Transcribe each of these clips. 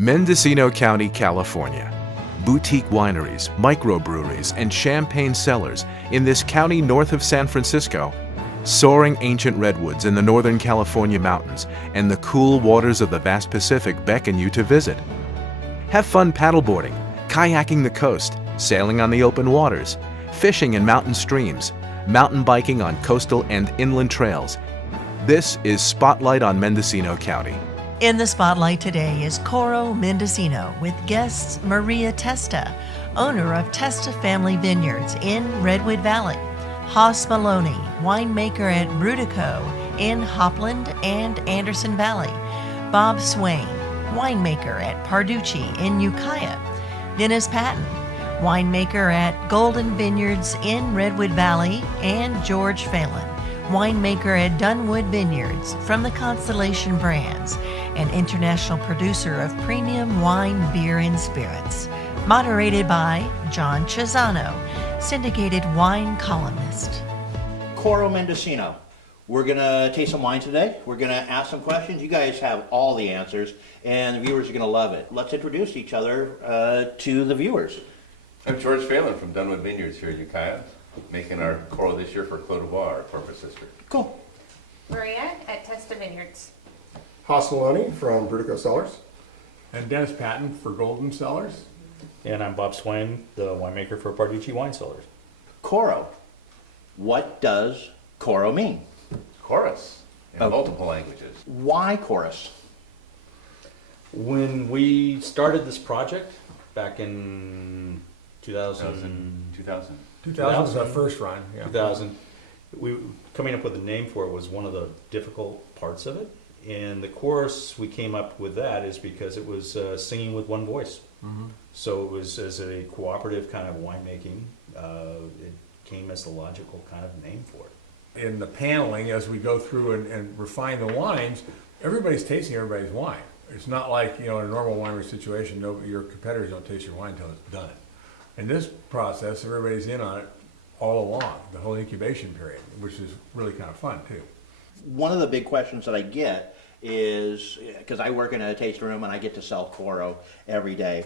Mendocino County, California. Boutique wineries, microbreweries, and champagne cellars in this county north of San Francisco. Soaring ancient redwoods in the Northern California mountains and the cool waters of the vast Pacific beckon you to visit. Have fun paddleboarding, kayaking the coast, sailing on the open waters, fishing in mountain streams, mountain biking on coastal and inland trails. This is Spotlight on Mendocino County. In the spotlight today is Coro Mendocino with guests Maria Testa, owner of Testa Family Vineyards in Redwood Valley, Milone, winemaker at Brutocao in Hopland and Anderson Valley, Bob Swain, winemaker at Parducci in Ukiah, Dennis Patton, winemaker at Golden Vineyards in Redwood Valley, and George Phalen, winemaker at Dunnewood Vineyards from the Constellation brands, an international producer of premium wine, beer, and spirits. Moderated by John Cesano, syndicated wine columnist. Coro Mendocino. We're going to taste some wine today. We're going to ask some questions. You guys have all the answers, and the viewers are going to love it. Let's introduce each other to the viewers. I'm George Phalen from Dunnewood Vineyards here in Ukiah, making our Coro this year for Clos du Bois, our corporate sister. Cool. Maria at Testa Vineyards. Milone from Brutocao Cellars. And Dennis Patton for Golden Cellars. And I'm Bob Swain, the winemaker for Parducci Wine Cellars. Coro. What does Coro mean? Chorus in multiple languages. Why chorus? When we started this project back in 2000. 2000 was our first run. Yeah. 2000. Coming up with a name for it was one of the difficult parts of it. And the chorus we came up with that is because it was singing with one voice. Mm-hmm. So it was as a cooperative kind of winemaking. It came as the logical kind of name for it. In the paneling, as we go through and refine the wines, everybody's tasting everybody's wine. It's not like, in a normal winery situation, your competitors don't taste your wine until it's done. In this process, everybody's in on it all along, the whole incubation period, which is really kind of fun too. One of the big questions that I get is, because I work in a tasting room and I get to sell Coro every day,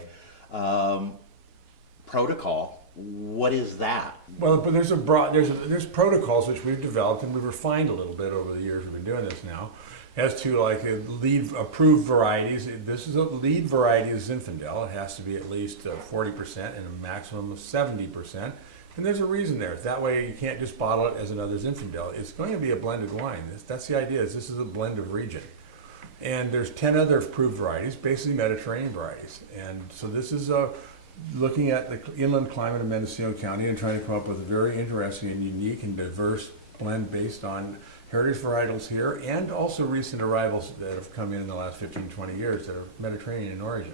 protocol. What is that? Well, but there's protocols which we've developed and we've refined a little bit over the years we've been doing this now, as to like lead approved varieties. This is a lead variety of Zinfandel. It has to be at least 40% and a maximum of 70%. And there's a reason there. That way you can't just bottle it as another Zinfandel. It's going to be a blended wine. That's the idea. This is a blend of region. And there's 10 other approved varieties, basically Mediterranean varieties. And so this is looking at the inland climate of Mendocino County and trying to come up with a very interesting and unique and diverse blend based on heritage varietals here and also recent arrivals that have come in the last 15, 20 years that are Mediterranean in origin.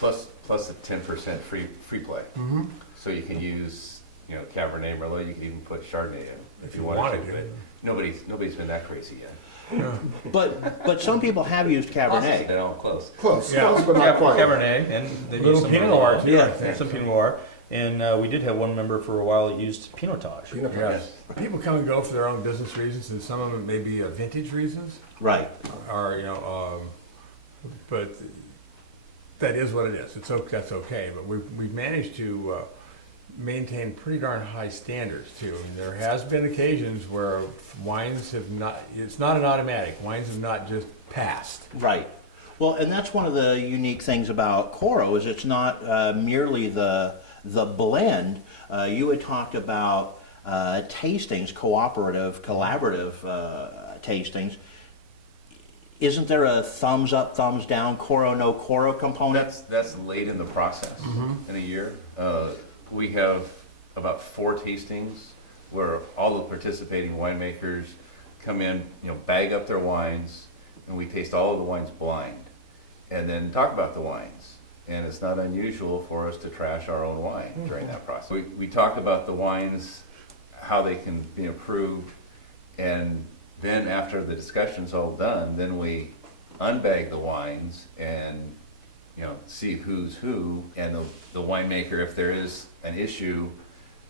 Plus the 10% free play. Mm-hmm. So you can use Cabernet Merlot. You can even put Chardonnay in if you wanted to. Nobody's been that crazy yet. Yeah. But some people have used Cabernet. They're all close. Close, Yeah. close, but not quite. Cabernet and they Little some Pinot Noir too. Yeah. I think. Some Pinot Noir. And we did have one member for a while that used Pinotage. Yes. People come and go for their own business reasons, and some of them may be vintage reasons, Right. or but that is what it is. That's okay. But we've managed to maintain pretty darn high standards too. I mean, there has been occasions where wines have not. It's not an automatic. Wines have not just passed. Right. Well, and that's one of the unique things about Coro is it's not merely the blend. You had talked about tastings, cooperative, collaborative tastings. Isn't there a thumbs up, thumbs down, Coro, no Coro component? That's late in the process. In a year. We have about 4 tastings where all the participating winemakers come in, bag up their wines, and we taste all of the wines blind, and then talk about the wines. And it's not unusual for us to trash our own wine during that process. We talk about the wines, how they can be improved, and then after the discussion's all done, then we unbag the wines and see who's who, and the winemaker, if there is an issue,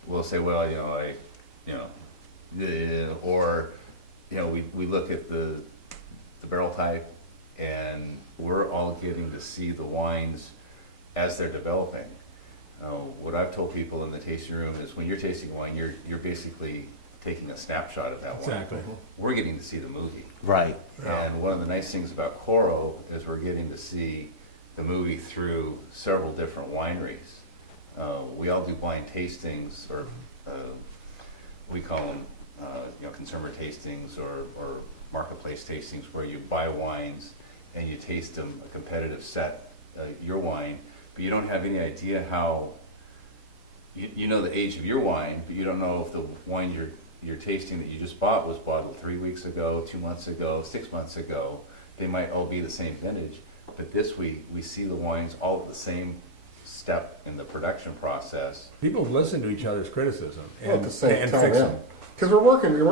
will say, well, we look at the barrel type and we're all getting to see the wines as they're developing. What I've told people in the tasting room is when you're tasting wine, you're basically taking a snapshot of that wine. Exactly. We're getting to see the movie. Right. And one of the nice things about Coro is we're getting to see the movie through several different wineries. We all do blind tastings, or we call them consumer tastings or marketplace tastings, where you buy wines and you taste them, a competitive set, your wine, but you don't have any idea how, you know the age of your wine, but you don't know if the wine you're tasting that you just bought was bottled 3 weeks ago, 2 months ago, 6 months ago. They might all be the same vintage, but this we see the wines all at the same step in the production process. People listen to each other's criticism and, Well, at the same and time, fix yeah. them. Because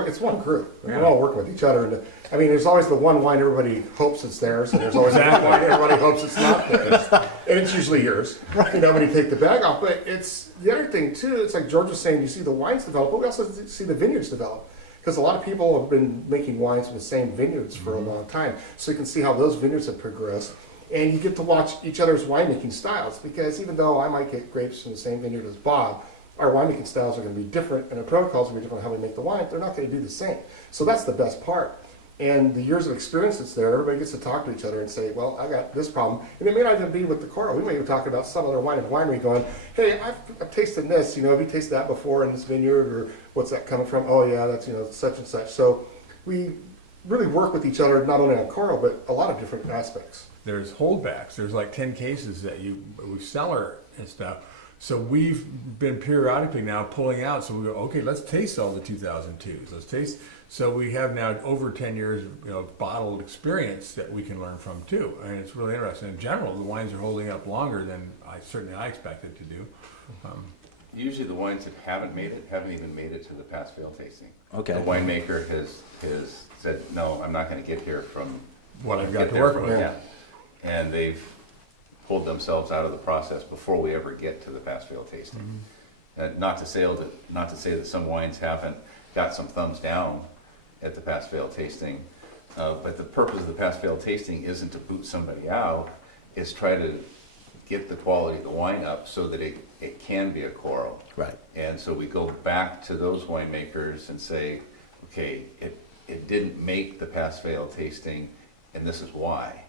it's one group. Yeah. We're all working with each other. And I mean, there's always the one wine everybody hopes it's theirs, and there's always the one wine everybody hopes it's not theirs. And it's usually yours, when you take the bag off. But it's the other thing, too, it's like George was saying, you see the wines develop, but we also see the vineyards develop. Because a lot of people have been making wines from the same vineyards for a long time. So you can see how those vineyards have progressed. And you get to watch each other's winemaking styles. Because even though I might get grapes from the same vineyard as Bob, our winemaking styles are going to be different, and our protocols are going to be different on how we make the wine. They're not going to do the same. So that's the best part. And the years of experience that's there, everybody gets to talk to each other and say, well, I got this problem. And it may not even be with the Coro. We may be talking about some other wine in the winery going, hey, I've tasted this. Have you tasted that before in this vineyard? Or what's that coming from? Oh, yeah, that's, such and such. So we really work with each other, not only on Coro, but a lot of different aspects. There's holdbacks. There's like 10 cases that we cellar and stuff. So we've been periodically now pulling out. So we go, okay, let's taste all the 2002s. Let's taste. So we have now over 10 years of bottled experience that we can learn from too. And it's really interesting. In general, the wines are holding up longer than I expected to do. Usually the wines that haven't even made it to the pass-fail tasting. Okay. The winemaker has said, no, I'm not going to get here from What I've got get to there work from- with. Yeah. And they've pulled themselves out of the process before we ever get to the pass-fail tasting. Not to say that some wines haven't got some thumbs down at the pass-fail tasting, but the purpose of the pass-fail tasting isn't to boot somebody out, it's try to get the quality of the wine up so that it can be a Coro. Right. And so we go back to those winemakers and say, okay, it didn't make the pass-fail tasting, and this is why.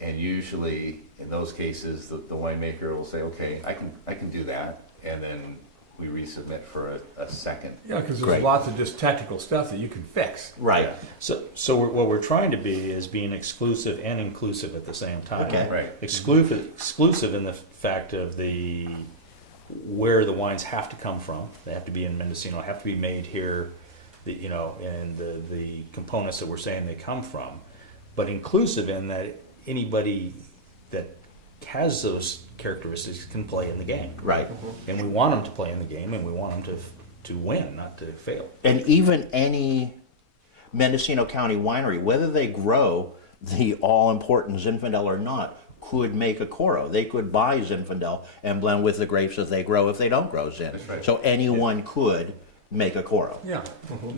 And usually, in those cases, the winemaker will say, okay, I can do that, and then we resubmit for a second. Yeah, because there's Great. lots of just technical stuff that you can fix. Right. Yeah. So what we're trying to be is being exclusive and inclusive at the same time. Okay. Right. Exclusive in the fact of where the wines have to come from. They have to be in Mendocino, have to be made here, and the components that we're saying they come from. But inclusive in that anybody that has those characteristics can play in the game. Right. And we want them to play in the game, and we want them to win, not to fail. And even any Mendocino County winery, whether they grow the all-important Zinfandel or not, could make a Coro. They could buy Zinfandel and blend with the grapes that they grow if they don't grow Zin. That's right. So anyone could make a Coro. Yeah.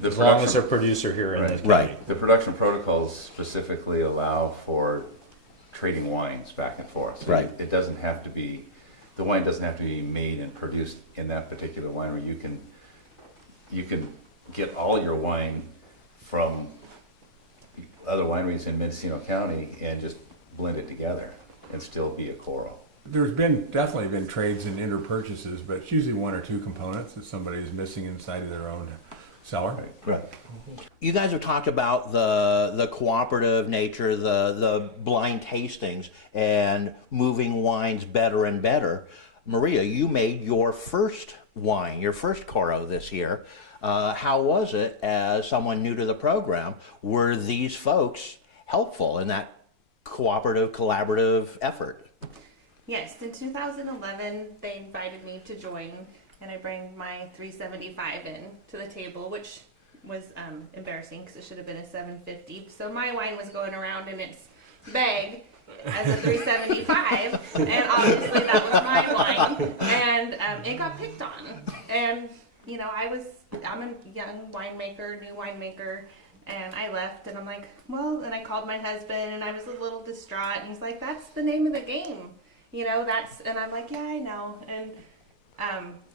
The As long as production- they're a producer here in the Right. county. Right. The production protocols specifically allow for trading wines back and forth. So Right. It doesn't have to be, the wine doesn't have to be made and produced in that particular winery. You can get all your wine from other wineries in Mendocino County and just blend it together and still be a Coro. There's definitely been trades and inter-purchases, but it's usually one or two components that somebody is missing inside of their own cellar. Right. You guys have talked about the cooperative nature, the blind tastings, and moving wines better and better. Maria, you made your first wine, your first Coro this year. How was it as someone new to the program? Were these folks helpful in that cooperative, collaborative effort? Yes, in 2011, they invited me to join, and I bring my 375 in to the table, which was embarrassing because it should have been a 750. So my wine was going around in its bag as a 375, and obviously that was my wine, and it got picked on. And I'm a young winemaker, new winemaker, And I left, and I'm like, well, and I called my husband, and I was a little distraught, and he's like, that's the name of the game, and I'm like, yeah, I know, and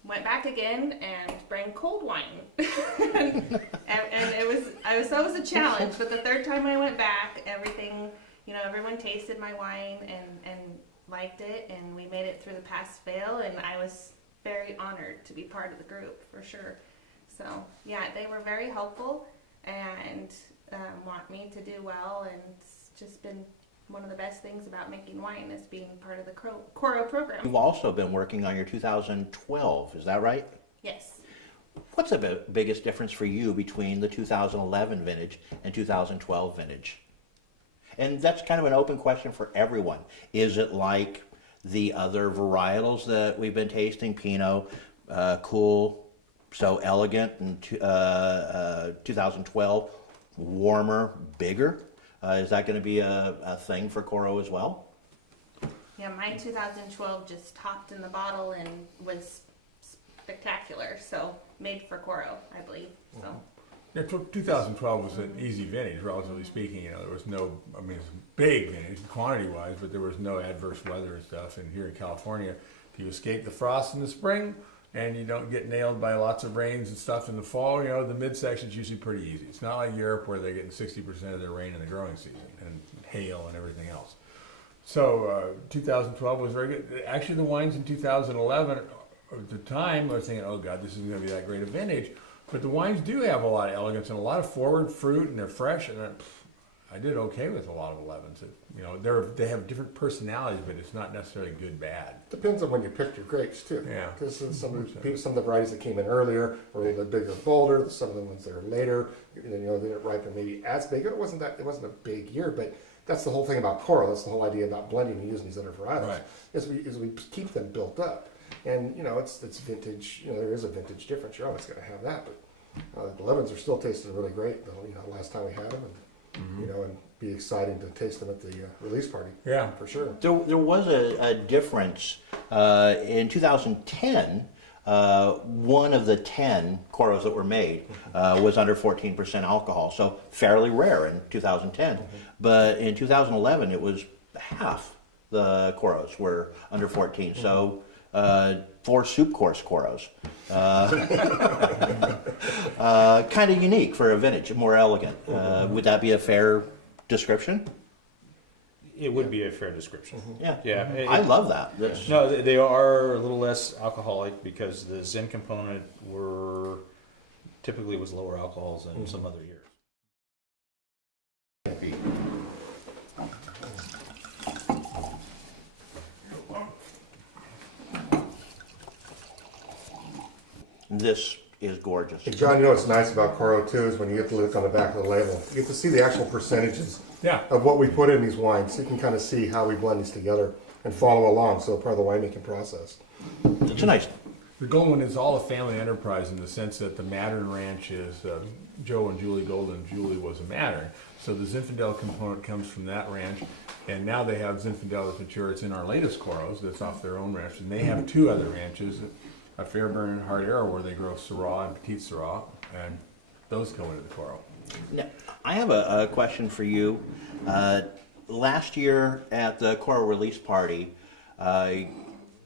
went back again and bring cold wine, and that was a challenge, but the third time I went back, everyone tasted my wine and liked it, and we made it through the pass-fail, and I was very honored to be part of the group, for sure. So, yeah, they were very helpful, and want me to do well, and it's just been one of the best things about making wine is being part of the Coro program. You've also been working on your 2012, is that right? Yes. What's the biggest difference for you between the 2011 vintage and 2012 vintage? And that's kind of an open question for everyone. Is it like the other varietals that we've been tasting, Pinot, cool, so elegant, and 2012, warmer, bigger? Is that going to be a thing for Coro as well? Yeah, my 2012 just topped in the bottle and was spectacular. So made for Coro, I believe. So. Yeah, 2012 was an easy vintage, relatively speaking. There was no, it's a big vintage quantity-wise, but there was no adverse weather and stuff. And here in California, if you escape the frost in the spring and you don't get nailed by lots of rains and stuff in the fall, the midsection's usually pretty easy. It's not like Europe where they're getting 60% of their rain in the growing season and hail and everything else. So 2012 was very good. Actually, the wines in 2011, at the time, I was thinking, oh God, this isn't going to be that great a vintage. But the wines do have a lot of elegance and a lot of forward fruit, and they're fresh. And I did okay with a lot of 11s. They have different personalities, but it's not necessarily good bad. Depends on when you picked your grapes too. Yeah. Because some of the varieties that came in earlier were a little bit bigger, bolder. Some of the ones that are later, they didn't ripen maybe as big. It wasn't a big year, but that's the whole thing about Coro. That's the whole idea about blending and using these other varietals. Right. Is we keep them built up. And it's vintage. There is a vintage difference. You're always going to have that, but the 11s are still tasting really great. The last time we had them, and and be exciting to taste them at the release party. Yeah, for sure. There was a difference in 2010. One of the 10 Coros that were made was under 14% alcohol, so fairly rare in 2010. But in 2011, it was half the Coros were under 14. So 4 soup course Coros. Kind of unique for a vintage, more elegant. Would that be a fair description? It would be a fair description. Yeah. Yeah. I love that. That's, No, they are a little less alcoholic because the Zen component typically was lower alcohols than some other years. This is gorgeous. Hey, John, what's nice about Coro too is when you get to look on the back of the label, you get to see the actual percentages of what we put in these wines. So you can kind of see how we blend these together and follow along. So part of the winemaking process. It's a nice. The Golden is all a family enterprise in the sense that the Mattern Ranch is Joe and Julie Golden. Julie was a Mattern. So the Zinfandel component comes from that ranch. And now they have Zinfandel that's mature. It's in our latest Coros that's off their own ranch. And they have 2 other ranches, a Fairburn and Hard Arrow, where they grow Syrah and Petit Syrah. And those go into the Coro. Now, I have a question for you. Last year at the Coro release party,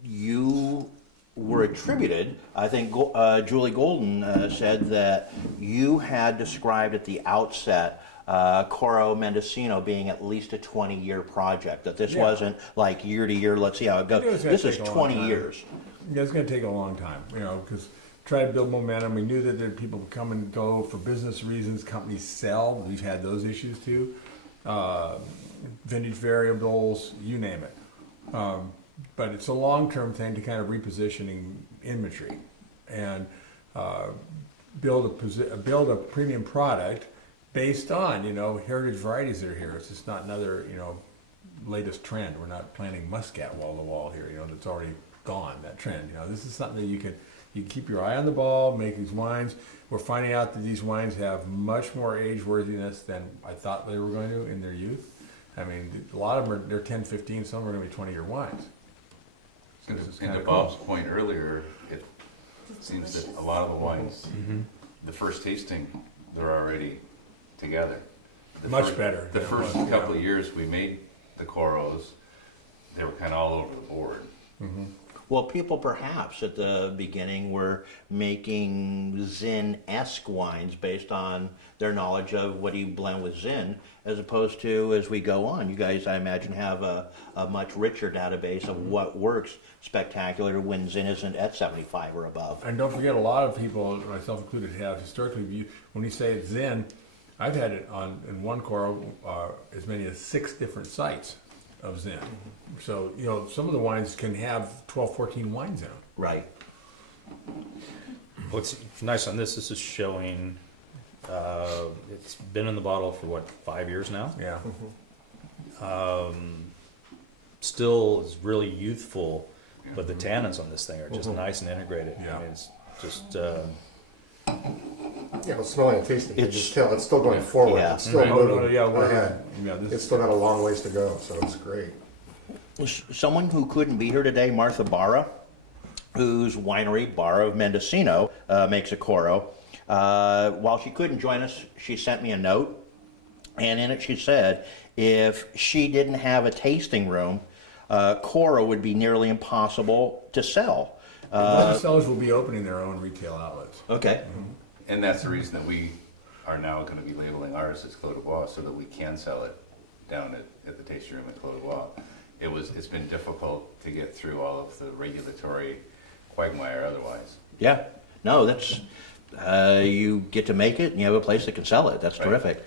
you were attributed, I think Julie Golden said that you had described at the outset Coro of Mendocino being at least a 20-year project, that this wasn't like year to year, let's see how it goes. This is 20 years. Yeah, it's going to take a long time, because try to build momentum. We knew that there people would come and go for business reasons. Companies sell. We've had those issues too. Vintage variables, you name it. But it's a long-term thing to kind of repositioning imagery and build a premium product based on heritage varieties that are here. It's just not another latest trend. We're not planting muscat wall to wall here. That's already gone, that trend. This is something that you can keep your eye on the ball, make these wines. We're finding out that these wines have much more age worthiness than I thought they were going to in their youth. I mean, a lot of them they're 10, 15, some are going to be 20-year wines. And to Bob's point earlier, it seems that a lot of the wines, the first tasting, they're already together. Much better The than it first was, couple yeah. of years we made the Coros, they were kind of all over the board. Well, people perhaps at the beginning were making Zin-esque wines based on their knowledge of what do you blend with Zin, as opposed to as we go on. You guys, I imagine, have a much richer database of what works spectacular when Zin isn't at 75 or above. And don't forget, a lot of people, myself included, have historically viewed, when you say it's Zin, I've had it on, in one Coro, as many as 6 different sites of Zin. So, you know, some of the wines can have 12, 14 wines in them. Right. What's nice on this is showing, it's been in the bottle for what, 5 years now? Yeah. Still is really youthful, but the tannins on this thing are just nice and integrated. Yeah. I mean, it's just, Yeah, well, smelling and tasting, you can It's- just tell it's still going forward. Yeah. It's still Oh, no, moving yeah, we're, ahead. yeah, this It's still got a long ways to go, so it's great. Someone who couldn't be here today, Martha Barra, whose winery, Coro of Mendocino, makes a Coro. While she couldn't join us, she sent me a note, and in it she said if she didn't have a tasting room, Coro would be nearly impossible to sell. a lot of sellers will be opening their own retail outlets. Okay. And that's the reason that we are now going to be labeling ours as Clos du Bois, so that we can sell it down at the tasting room at Clos du Bois. It's been difficult to get through all of the regulatory quagmire otherwise. Yeah. No, that's you get to make it, and you have a place that can sell it. That's Right. terrific.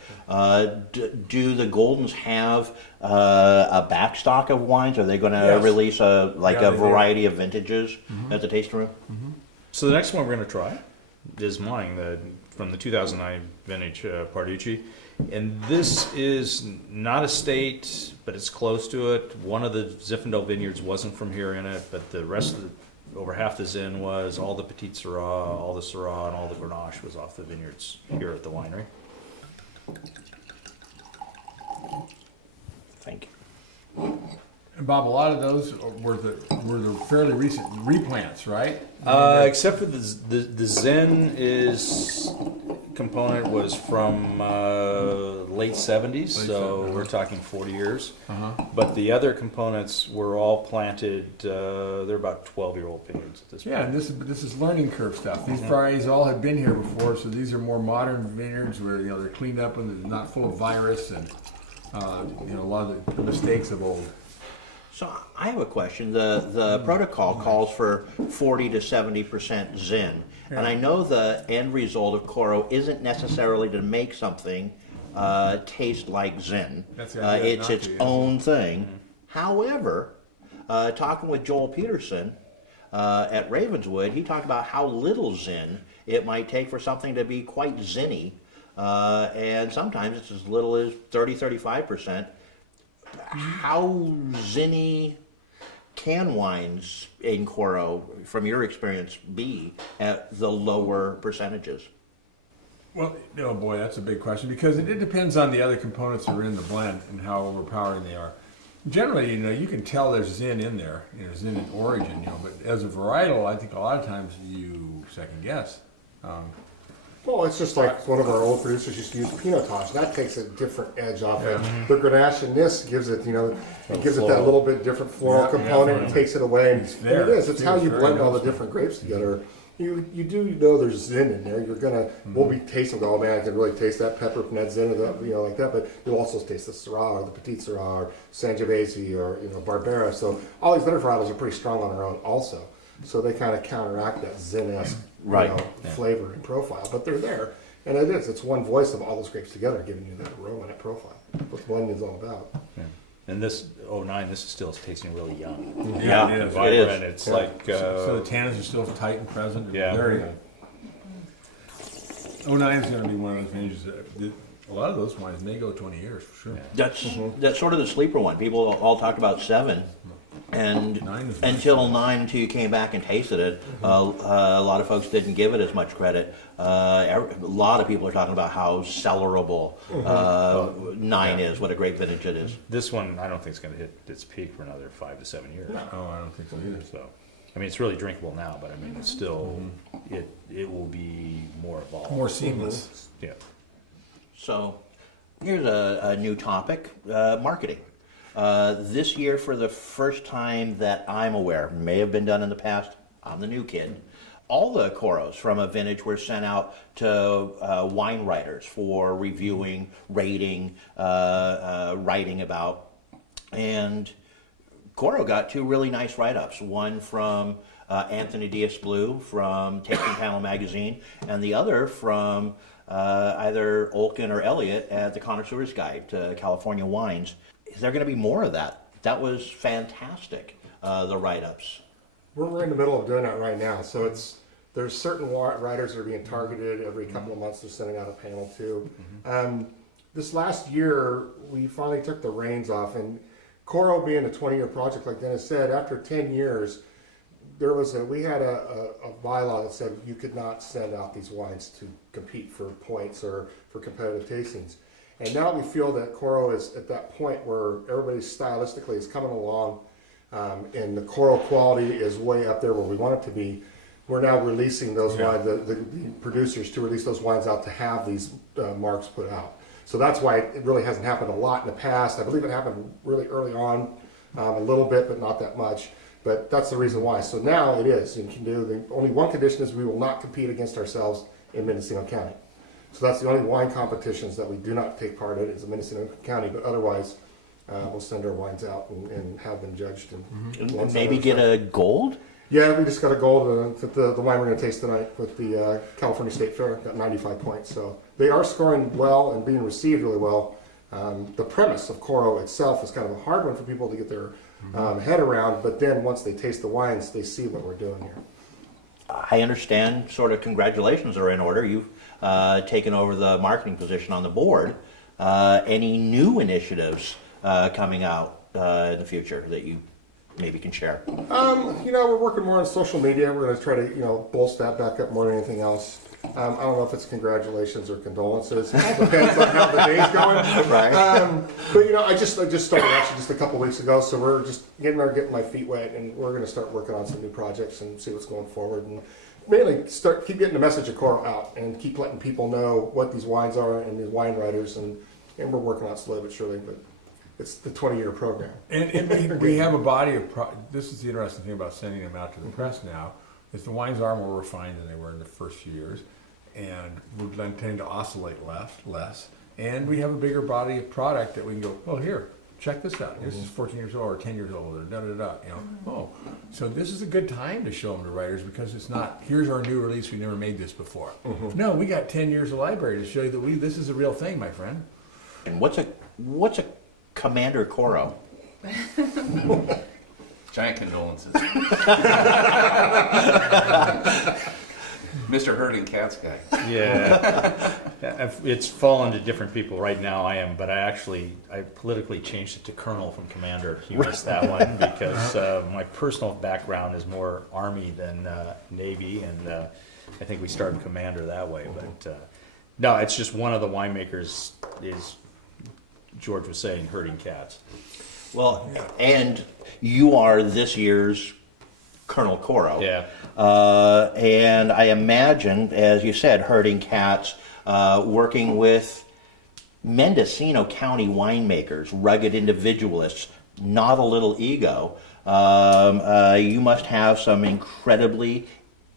Do the Goldens have a backstock of wines? Are they going to Yes. release a Yeah, they do. variety of vintages at the tasting room? so the next one we're going to try is mine, from the 2009 vintage Parducci. And this is not a state, but it's close to it. One of the Zinfandel vineyards wasn't from here in it, but the rest of over half the Zin was, all the Petit Syrah, all the Syrah, and all the Grenache was off the vineyards here at the winery. Thank you. And Bob, a lot of those were the fairly recent replants, right? Except for the Zin is component was from late 70s, so 70s. we're talking 40 years. Uh-huh. But the other components were all planted, they're about 12-year-old vineyards at this point. Yeah, and this is learning curve stuff. These varieties all have been here before, so these are more modern vineyards where they're cleaned up and they're not full of virus and a lot of the mistakes of old. So I have a question. The protocol calls for 40 to 70% Zin. Yeah. And I know the end result of Coro isn't necessarily to make something taste like Zin. That's the idea, It's not its to, yeah. own thing. However, talking with Joel Peterson at Ravenswood, he talked about how little Zin it might take for something to be quite Zinny. And sometimes it's as little as 30, 35%. How Zinny can wines in Coro, from your experience, be at the lower percentages? Well, oh boy, that's a big question because it depends on the other components that are in the blend and how overpowering they are. Generally, you can tell there's Zin in there, Zin in origin, but as a varietal, I think a lot of times you second guess. Well, it's just like one of our old producers used to use Pinotage. That takes a different edge off it. Yeah. The Grenache in this gives it, it gives it that floral. little bit different floral Yeah, component. yeah. It takes it away, and there. it is. It's how you Very blend all the noticeable. different grapes together. You do know there's Zin in there. You're gonna we'll be tasting. Oh man, I can really taste that pepper from that Zin or that like that. But you'll also taste the Syrah or the Petit Syrah or Sangiovese or Barbera. So all these other varietals are pretty strong on their own also. So they kind of counteract that Zin-esque Right. flavor and profile. But they're there. And it is. It's one voice of all those grapes together, giving you that aroma and that profile. That's what blending is all about. Yeah. And this 09, this is still tasting really young. Yeah, it is. Vibrant. It's like So the tannins are still tight and present. Yeah. Very good. 09 is going to be one of those vintages that a lot of those wines may go 20 years for sure. Yeah. That's sort of the sleeper one. People all talk about 7. And 9 is until 9, until you came back and tasted it, a lot of folks didn't give it as much credit. A lot of people are talking about how cellarable 9 is, what a great vintage it is. This one, I don't think it's going to hit its peak for another 5 to 7 years. Oh, I don't think so either. So, I mean, it's really drinkable now, but I mean, it's still, it will be more evolved. More seamless. Yeah. So here's a new topic, marketing. This year, for the first time that I'm aware, may have been done in the past, I'm the new kid, all the Coros from a vintage were sent out to wine writers for reviewing, rating, writing about. And Coro got 2 really nice write-ups, one from Anthony Diaz-Blue from Tasting Panel Magazine, and the other from either Olkin or Elliott at the Connoisseur's Guide to California Wines. Is there going to be more of that? That was fantastic, the write-ups. We're in the middle of doing that right now. So there's certain writers that are being targeted every couple of months. They're sending out a panel too. This last year, we finally took the reins off, and Coro being a 20-year project, like Dennis said, after 10 years, we had a bylaw that said you could not send out these wines to compete for points or for competitive tastings. And now we feel that Coro is at that point where everybody stylistically is coming along, and the Coro quality is way up there where we want it to be. We're now releasing those wines, the producers to release those wines out to have these marks put out. So that's why it really hasn't happened a lot in the past. I believe it happened really early on, a little bit, but not that much. But that's the reason why. So now it is. You can do the only one condition is we will not compete against ourselves in Mendocino County. So that's the only wine competitions that we do not take part in is in Mendocino County. But otherwise, we'll send our wines out and have them judged. And maybe get a gold? Yeah, we just got a gold for the wine we're going to taste tonight with the California State Fair. Got 95 points. So they are scoring well and being received really well. The premise of Coro itself is kind of a hard one for people to get their head around, but then once they taste the wines, they see what we're doing here. I understand, sort of congratulations are in order. You've taken over the marketing position on the board. Any new initiatives coming out in the future that you maybe can share? We're working more on social media. We're going to try to, bolster that back up more than anything else. I don't know if it's congratulations or condolences. It all depends on how the day's going. Right. But I just started actually just a couple weeks ago, so we're just getting my feet wet, and we're going to start working on some new projects and see what's going forward, and mainly keep getting the message of Coro out and keep letting people know what these wines are and these wine writers, and we're working on it slowly but surely. But it's the 20-year program. And we have a body of this is the interesting thing about sending them out to the press now, is the wines are more refined than they were in the first few years, and we tend to oscillate less. And we have a bigger body of product that we can go, oh, here, check this out. This is 14 years old or 10 years old or da-da-da, Oh, so this is a good time to show them to writers because it's not, here's our new release, we never made this before. No, we got 10 years of library to show you that this is a real thing, my friend. And what's a Commander Coro? Giant condolences. Mr. Herding Cats guy. Yeah, it's fallen to different people right now. But I politically changed it to Colonel from Commander. You missed that one because my personal background is more Army than Navy, and I think we started Commander that way. But no, it's just one of the winemakers is, George was saying, herding cats. Well, and you are this year's Colonel Coro. Yeah. And I imagine, as you said, herding cats, working with Mendocino County winemakers, rugged individualists, not a little ego. You must have some incredibly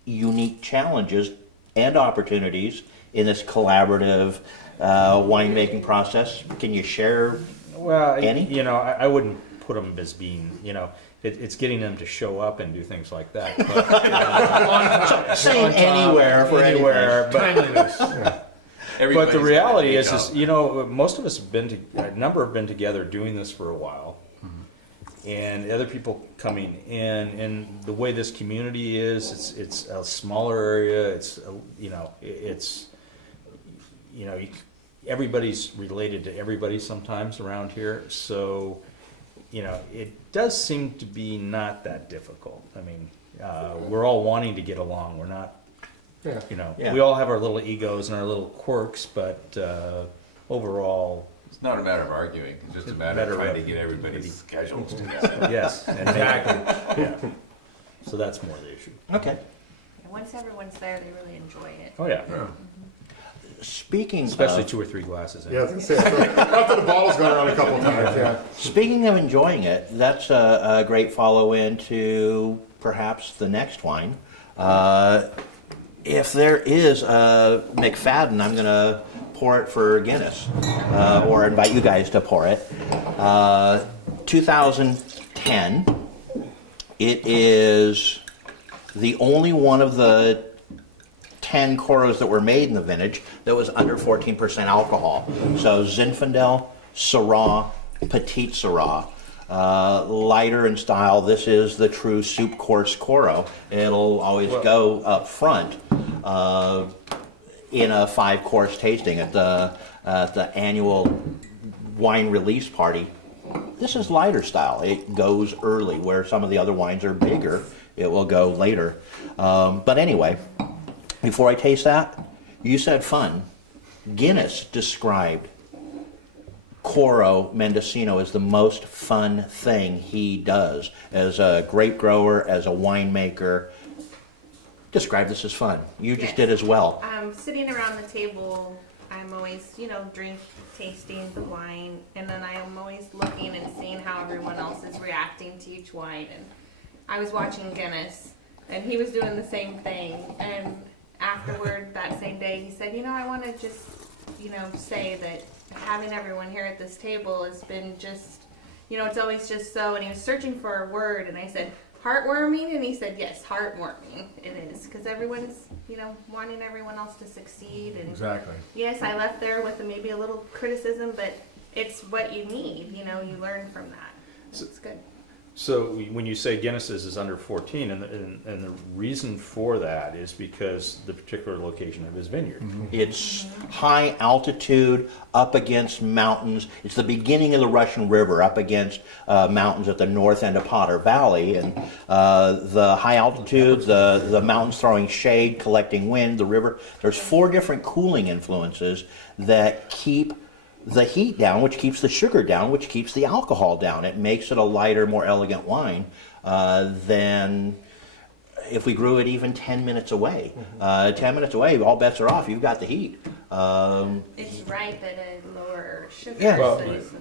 unique challenges and opportunities in this collaborative winemaking process. Can you share any? I wouldn't put them as being, it's getting them to show up and do things like that. But, Saying anywhere for anywhere, but the reality is, most of us a number have been together doing this for a while, and other people coming in, and the way this community is, it's a smaller area. Everybody's related to everybody sometimes around here, so it does seem to be not that difficult. I mean, we're all wanting to get along. We're not, we all have our little egos and our little quirks, but overall, it's not a matter of arguing. It's just a matter of trying to get everybody's schedules together. Yes, exactly. Yeah. So that's more the issue. Okay. Once everyone's there, they really enjoy it. Oh yeah. Speaking especially of, 2 or 3 glasses in. Yeah, I was gonna say, after the bottle's gone around a couple of times, yeah. speaking of enjoying it, that's a great follow-in to perhaps the next wine. If there is a McFadden, I'm going to pour it for Guinness, or invite you guys to pour it. 2010. It is the only one of the 10 Coros that were made in the vintage that was under 14% alcohol. So Zinfandel, Syrah, Petite Syrah. Lighter in style. This is the true soup course Coro. It'll always go up front in a 5-course tasting at the annual wine release party. This is lighter style. It goes early, where some of the other wines are bigger. It will go later. But anyway, before I taste that, you said fun. Guinness described Coro Mendocino as the most fun thing he does as a grape grower, as a winemaker. Describe this as fun. You just did as well. Sitting around the table, I'm always, tasting the wine, and then I'm always looking and seeing how everyone else is reacting to each wine. And I was watching Guinness, and he was doing the same thing. And afterward, that same day, he said, I want to just, say that having everyone here at this table has been just, it's always just so, and he was searching for a word, and I said, heartwarming, and he said, yes, heartwarming it is, because everyone's, wanting everyone else to succeed, and Exactly. yes, I left there with maybe a little criticism, but it's what you need, you learn from that. So it's good. So when you say Guinness is under 14, and the reason for that is because the particular location of his vineyard. It's high altitude, up against mountains. It's the beginning of the Russian River, up against mountains at the north end of Potter Valley. And the high altitude, the mountains throwing shade, collecting wind, the river. There's 4 different cooling influences that keep the heat down, which keeps the sugar down, which keeps the alcohol down. It makes it a lighter, more elegant wine than if we grew it even 10 minutes away. 10 minutes away, all bets are off. You've got the heat. It's ripe at a lower sugar. Yeah. Well, so it's-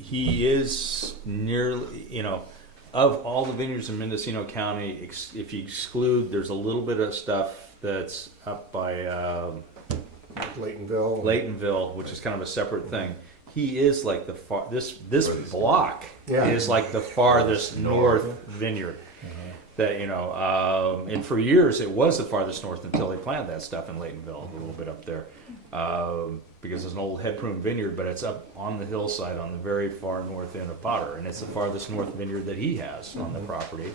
he is nearly, of all the vineyards in Mendocino County, if you exclude, there's a little bit of stuff that's up by Laytonville, which is kind of a separate thing. He is like the this block is like the farthest north vineyard. That and for years it was the farthest north until they planted that stuff in Laytonville, a little bit up there, because it's an old head prune vineyard, but it's up on the hillside on the very far north end of Potter, and it's the farthest north vineyard that he has on the property.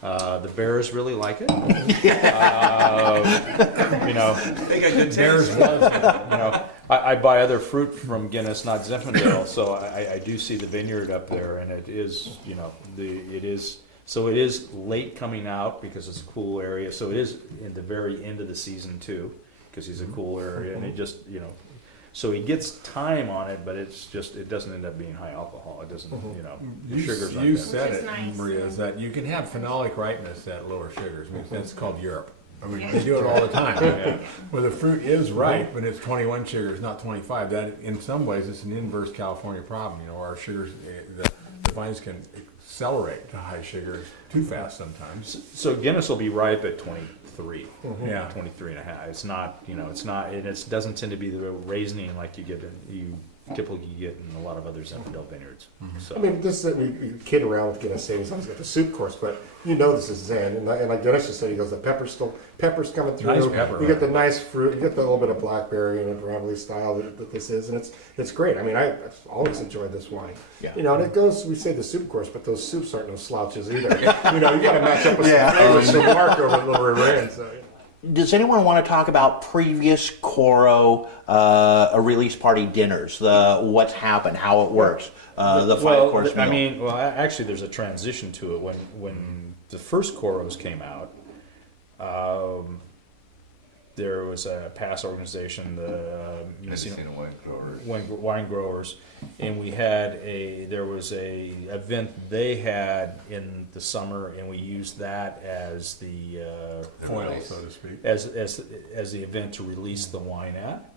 The bears really like it. They got good Bears taste. love I buy other fruit from Guinness, not Zinfandel, so I do see the vineyard up there, and it is, so it is late coming out because it's a cool area. So it is in the very end of the season too, because he's a cool area, and it just, so he gets time on it, but it doesn't end up being high alcohol. It doesn't, the sugars aren't You that said Which it, is nice, Maria, yeah. is that you can have phenolic ripeness at lower sugars. I mean, that's called Europe. I mean, they do it all the time. Where the fruit is ripe, but it's 21 sugars, not 25. That, in some ways, it's an inverse California problem. Our sugars, the vines can accelerate to high sugars too fast sometimes. So Guinness will be ripe at 23, Yeah. 23 and a half. It's not, it's not, and it doesn't tend to be the raisin like you typically get in a lot of other Zinfandel vineyards. So. I mean, this is, we kid around with Guinness saying he's always got the soup course, but this is Zen. And like Dennis just said, he goes, the pepper's coming through. Nice pepper, You get the right? nice fruit, you get the little bit of blackberry and a gravelly style that this is, and it's great. I mean, I've always enjoyed this wine. Yeah. And it goes, we say the soup course, but those soups aren't no slouches either. You got to match up with some flavors to mark over where we're in. So, Does anyone want to talk about previous Coro release party dinners? What's happened, how it works, the 5-course meal? Actually, there's a transition to it. When the first Coros came out, there was a past organization, the Mendocino wine growers. wine growers, and there was a event they had in the summer, and we used that as the Foil, so to speak. as the event to release the wine at.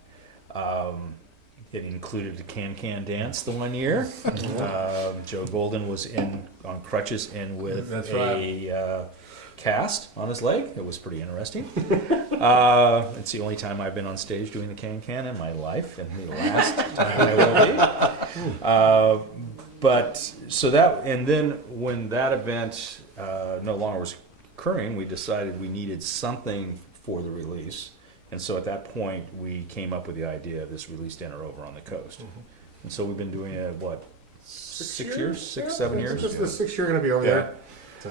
It included a can dance the one year. Joe Golden was on crutches and with That's a cast on his leg. It was pretty interesting. It's the only time I've been on stage doing the can in my life, and the last time I will be. And then when that event no longer was occurring, we decided we needed something for the release. And so at that point, we came up with the idea of this release dinner over on the coast. And so we've been doing it, what, 6 years? 7 years? It's just the 6th year going to be over there. So.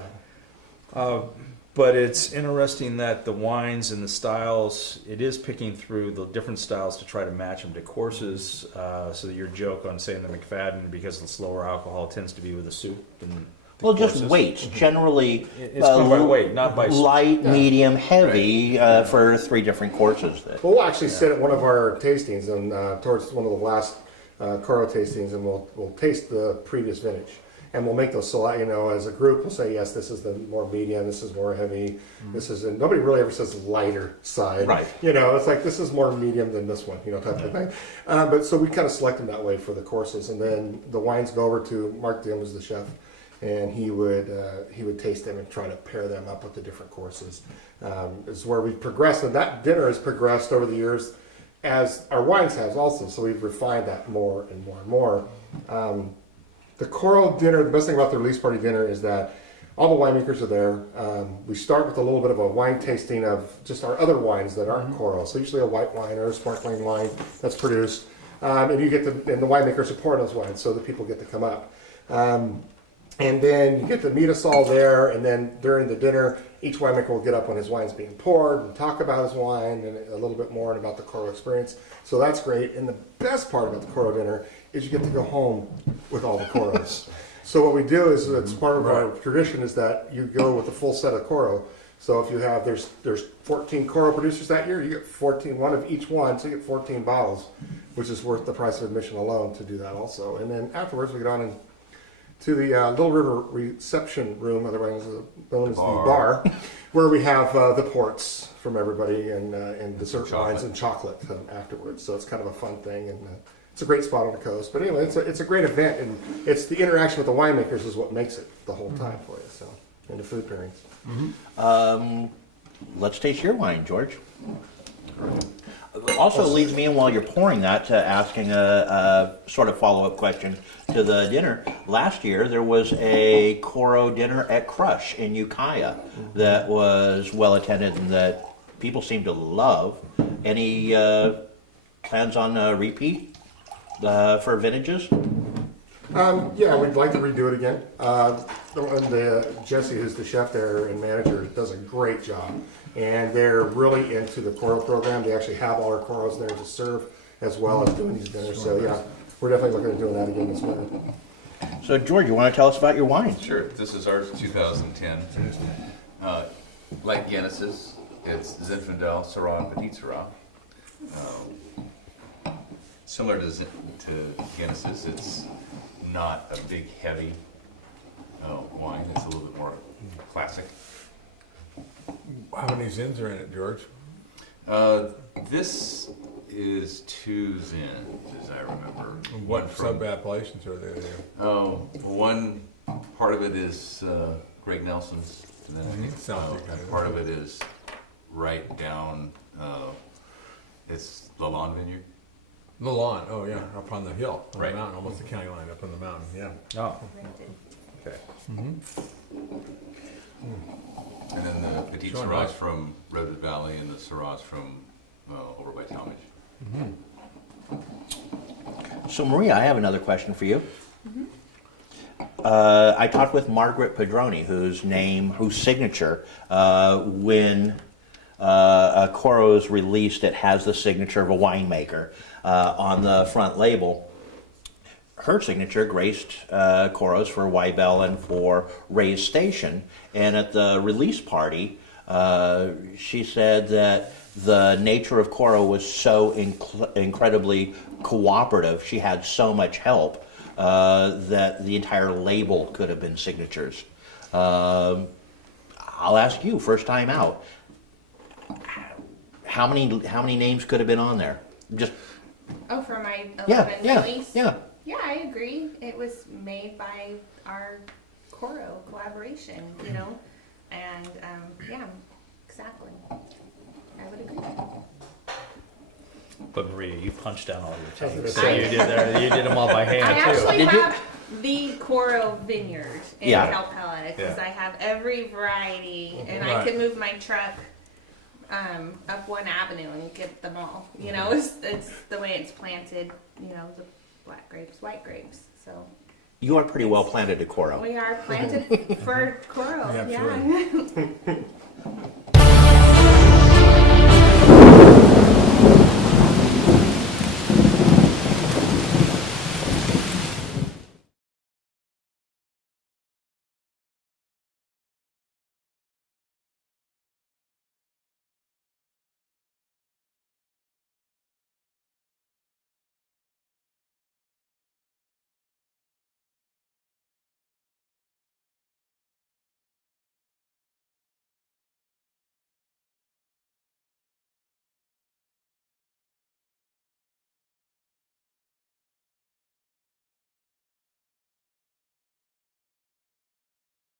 But it's interesting that the wines and the styles, it is picking through the different styles to try to match them to courses. So that your joke on saying the McFadden, because the slower alcohol tends to be with the soup and Well, just courses. weights. Generally, It's going by weight, not by light, medium, heavy for 3 different courses. Well, we'll actually sit at one of our tastings and towards one of the last Coro tastings, and we'll taste the previous vintage, and we'll make those. So, as a group, we'll say, yes, this is the more medium, this is more heavy, this is. And nobody really ever says lighter side, Right? It's like this is more medium than this one, type of thing. But so we kind of select them that way for the courses, and then the wines go over to Mark Dim, who's the chef. And he would taste them and try to pair them up with the different courses. Is where we've progressed, and that dinner has progressed over the years, as our wines have also. So we've refined that more and more and more. The Coro dinner, the best thing about the release party dinner is that all the winemakers are there. We start with a little bit of a wine tasting of just our other wines that aren't Coro. So usually a white wine or a sparkling wine that's produced, and the winemakers are pouring those wines, so the people get to come up. And then you get to meet us all there, and then during the dinner, each winemaker will get up when his wine's being poured and talk about his wine and a little bit more about the Coro experience. So that's great. And the best part about the Coro dinner is you get to go home with all the Coros. So what we do is, it's part of our tradition, is that you go with a full set of Coro. So if you have, there's 14 Coro producers that year, you get 14, one of each one, so you get 14 bottles, which is worth the price of admission alone to do that also. And then afterwards we get on and to the Little River reception room, otherwise known as the bar, where we have the ports from everybody and dessert wines and chocolate afterwards. So it's kind of a fun thing, and it's a great spot on the coast. But anyway, it's a great event, and it's the interaction with the winemakers is what makes it the whole time for you. So, and the food pairings. Let's taste your wine, George. Also leads me in, while you're pouring that, to asking a sort of follow-up question to the dinner. Last year there was a Coro dinner at Crush in Ukiah that was well attended and that people seem to love. Any plans on repeat for vintages? Yeah, we'd like to redo it again. And Jesse, who's the chef there and manager, does a great job. And they're really into the Coro program. They actually have all our Coros there to serve, as well as doing these dinners. So yeah, we're definitely looking at doing that again this winter. So George, you want to tell us about your wine? Sure. This is our 2010. Like Guinness's, it's Zinfandel, Syrah, and Petit Syrah. Similar to Guinness's, it's not a big, heavy wine. It's a little bit more classic. How many zins are in it, George? This is 2 zins, as I remember. What sub-appellations are there? One part of it is Greg Nelson's, and then part of it is right down, it's Lalonde Vineyard. Milone, oh yeah, up on the hill, on Right. the mountain, almost the county line, up on the mountain, yeah. Oh, okay. And then the Petit Sure, Syrah's nice. from Redwood Valley, and the Syrah's from over by Talmadge. So Maria, I have another question for you. I talked with Margaret Padroni, whose signature, when a Coro is released, it has the signature of a winemaker on the front label. Her signature graced Coros for Weibel and for Ray's Station. And at the release party, she said that the nature of Coro was so incredibly cooperative. She had so much help that the entire label could have been signatures. I'll ask you, first time out, how many names could have been on there? Just Oh, for my 11 yeah, release? yeah. Yeah, I agree. It was made by our Coro collaboration, you know? And, yeah, exactly. I would agree. But Maria, you punched down all your I was tanks. gonna say. You did them all by I hand actually Did you? have the Coro Vineyard in Yeah. Calpella because Yeah. I have every variety, and I Right. could move my truck up one avenue and get them all. You know, it's the way it's planted. You know, the black grapes, white grapes. So You are pretty well planted at Coro. we are planted for Coro. Yeah, Yeah.